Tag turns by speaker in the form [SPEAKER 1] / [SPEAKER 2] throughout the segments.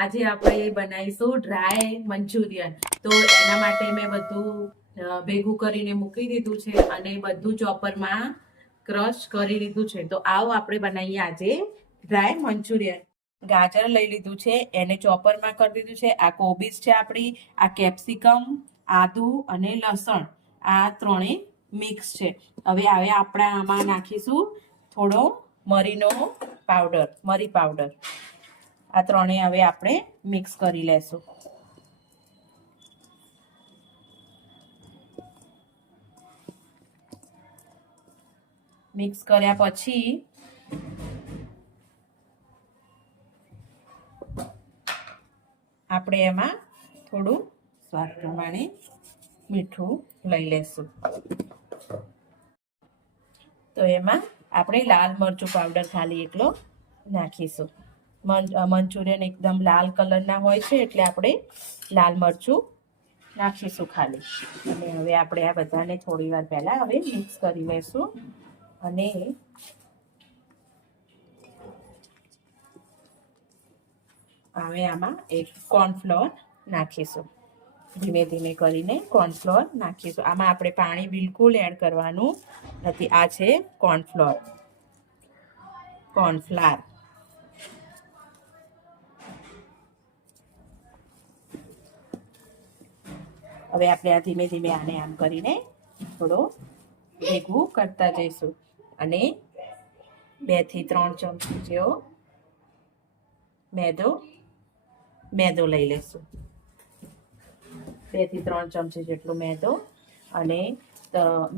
[SPEAKER 1] આજે આપણે બનાવીશું ડ્રાય મંચુરિયન. તો એના માટે મેં બધું ભેગું કરીને મૂકી દીધું છે અને બધું ચોપરમાં ક્રશ કરી લીધું છે. તો આવો આપણે બનાવીએ આજે ડ્રાય મંચુરિયન. ગાજર લઈ લીધું છે, એને ચોપરમાં કરી દીધું છે. આ કોબીજ છે આપણી, આ કેપ્સિકમ, આદુ અને લસણ. આ ત્રણે મિક્સ છે. હવે હવે આપણે આમાં નાખીશું થોડો મરીનો પાવડર, મરી પાવડર. આ ત્રણેય હવે આપણે મિક્સ કરી લેશું. મિક્સ કર્યા પછી આપણે એમાં થોડું સ્વાદ પ્રમાણે મીઠું લઈ લેશું. તો એમાં આપણે લાલ મરચું પાવડર ખાલી એકલો નાખીશું. મંચુરિયન એકદમ લાલ કલરના હોય છે, એટલે આપણે લાલ મરચું નાખીશું ખાલી. અને હવે આપણે આ બધાને થોડી વાર પહેલાં હવે મિક્સ કરી લઈશું અને હવે આમાં એક કોર્નફ્લોર નાખીશું. ધીમે ધીમે કરીને કોર્નફ્લોર નાખીશું. આમાં આપણે પાણી બિલકુલ એડ કરવાનું નથી. આ છે કોર્નફ્લોર. કોર્નફ્લાર. હવે આપણે આ ધીમે ધીમે આને આમ કરીને થોડો ભેગું કરતા જઈશું. અને બેથી ત્રણ ચમચી જેવો મેદો મેદો લઈ લેશું બેથી ત્રણ ચમચી જેટલો મેદો અને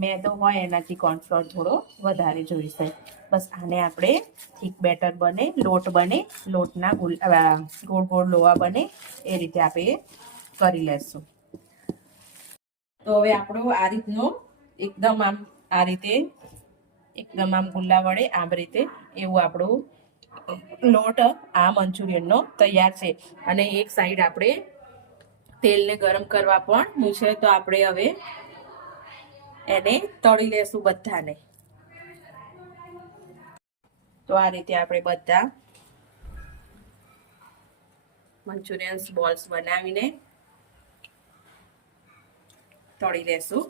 [SPEAKER 1] મેદો હોય એનાથી કોર્નફ્લોર થોડો વધારે જોઈશે. બસ આને આપણે થીક બેટર બને, લોટ બને, લોટના ગોળ ગોળ લોવા બને, એ રીતે આપણે કરી લેશું. તો હવે આપણો આ રીતનો એકદમ આમ આ રીતે, એકદમ આમ ગુલ્લા વડે આમ રીતે એવું આપણું લોટ આ મંચુરિયનનો તૈયાર છે. અને એક સાઈડ આપણે તેલને ગરમ કરવા પણ મૂછે તો આપણે હવે એને તળી લેશું બધાને. તો આ રીતે આપણે બધા મંચુરિયન્સ બોલ્સ બનાવીને તળી લેશું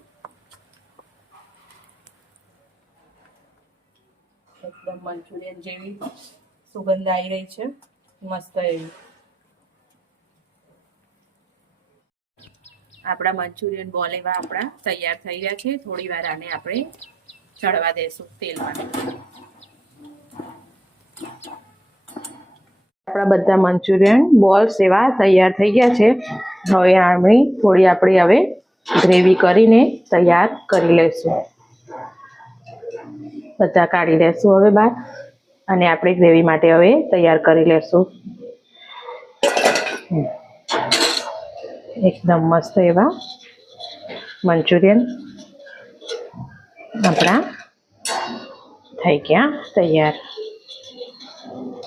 [SPEAKER 1] એકદમ મંચુરિયન જેવી સુગંધ આવી રહી છે. મસ્ત એવી. આપણા મંચુરિયન બોલ એવા આપણા તૈયાર થઈ ગયા છે. થોડી વાર આને આપણે ચડવા દેશું તેલમાં. આપણા બધા મંચુરિયન બોલ્સ એવા તૈયાર થઈ ગયા છે. હવે આમણી થોડી આપણી હવે ગ્રેવી કરીને તૈયાર કરી લઈશું બધા કાઢી લેશું હવે બહાર અને આપણે ગ્રેવી માટે હવે તૈયાર કરી લેશું. એકદમ મસ્ત એવા મંચુરિયન આપણા થઈ ગયા તૈયાર.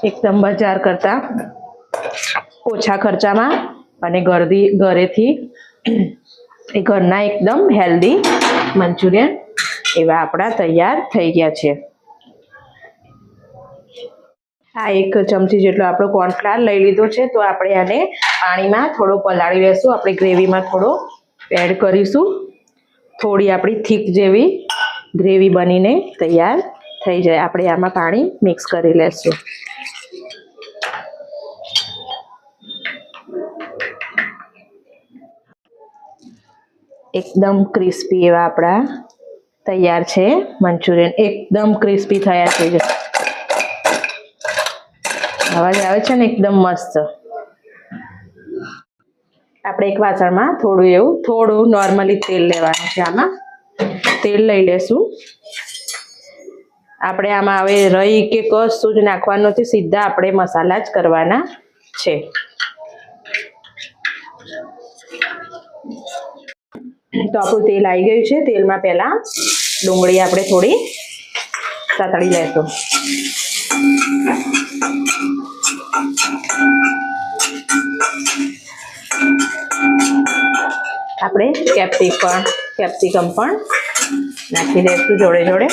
[SPEAKER 1] એકદમ બજાર કરતાં ઓછા ખર્ચામાં અને ઘરથી ઘરેથી એ ઘરના એકદમ હેલ્ધી મંચુરિયન એવા આપણા તૈયાર થઈ ગયા છે. આ એક ચમચી જેટલો આપણો કોર્નફ્લાર લઈ લીધો છે, તો આપણે આને પાણીમાં થોડો પલાળી લેશું. આપણે ગ્રેવીમાં થોડો એડ કરીશું. થોડી આપણી થીક જેવી ગ્રેવી બનીને તૈયાર થઈ જાય. આપણે આમાં પાણી મિક્સ કરી લેશું. એકદમ ક્રિસ્પી એવા આપણા તૈયાર છે મંચુરિયન. એકદમ ક્રિસ્પી થયા છે. અવાજ આવે છે ને? એકદમ મસ્ત. આપણે એક વાસણમાં થોડું એવું, થોડું નોર્મલી તેલ લેવાનું છે આમાં. તેલ લઈ લેશું. આપણે આમાં હવે રહી કે કશું જ નાખવાનું નથી, સીધા આપણે મસાલા જ કરવાના છે. તો આપણું તેલ આવી ગયું છે. તેલમાં પહેલાં ડુંગળી આપણે થોડી સાતળી લેશું. આપણે કેપ્સિક પણ કેપ્સિકમ પણ નાખી દઈશું જોડે જોડે.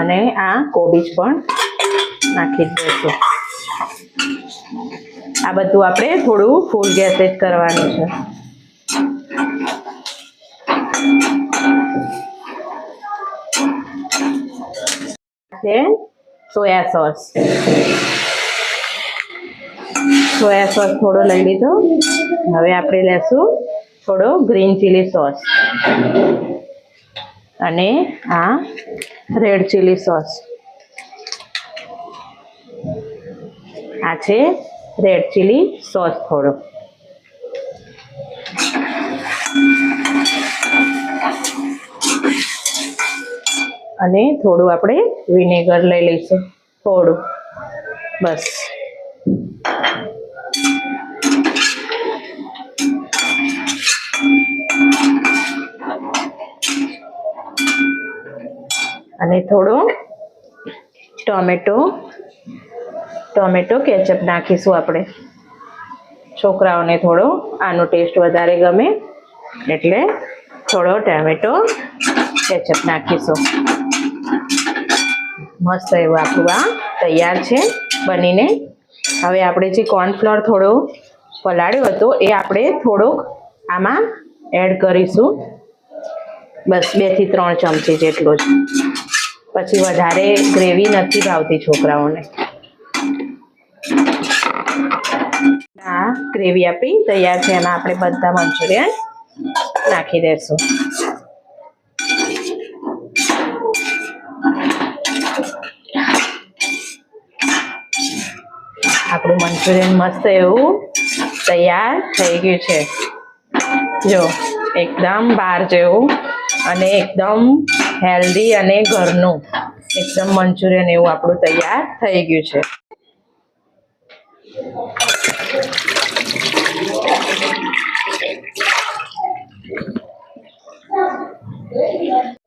[SPEAKER 1] અને આ કોબીજ પણ નાખી દઈશું આ બધું આપણે થોડું ફૂલ ગેસ જ કરવાનું છે. છે સોયા સોસ. સોયા સોસ થોડો લઈ લીધો. હવે આપણે લેશું થોડો ગ્રીન ચીલી સોસ. અને આ રેડ ચીલી સોસ. આ છે રેડ ચીલી સોસ થોડો. અને થોડું આપણે વિનેગર લઈ લઈશું. થોડું. બસ. અને થોડું ટોમેટો ટોમેટો કેચઅપ નાખીશું આપણે. છોકરાઓને થોડો આનો ટેસ્ટ વધારે ગમે એટલે થોડો ટામેટો કેચઅપ નાખીશું. મસ્ત એવું આપણું આ તૈયાર છે બનીને. હવે આપણે જે કોર્નફ્લોર થોડો પલાળ્યો હતો એ આપણે થોડોક આમાં એડ કરીશું. બસ બેથી ત્રણ ચમચી જેટલો જ. પછી વધારે ગ્રેવી નથી ભાવતી છોકરાઓને. આ ગ્રેવી આપણી તૈયાર છે એમાં આપણે બધા મંચુરિયન નાખી દઈશું આપણું મંચુરિયન મસ્ત એવું તૈયાર થઈ ગયું છે. જો, એકદમ બહાર જેવું અને એકદમ હેલ્ધી અને ઘરનું. એકદમ મંચુરિયન એવું આપણું તૈયાર થઈ ગયું છે.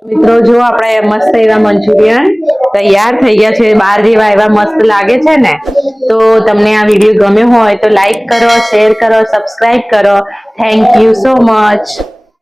[SPEAKER 1] મિત્રો, જો આપણે મસ્ત એવા મંચુરિયન તૈયાર થઈ ગયા છે, બાર જેવા એવા મસ્ત લાગે છે ને, તો તમને આ વીડિયો ગમ્યો હોય તો લાઈક કરો શેર કરો સબસ્ક્રાઇબ કરો. Thank you so much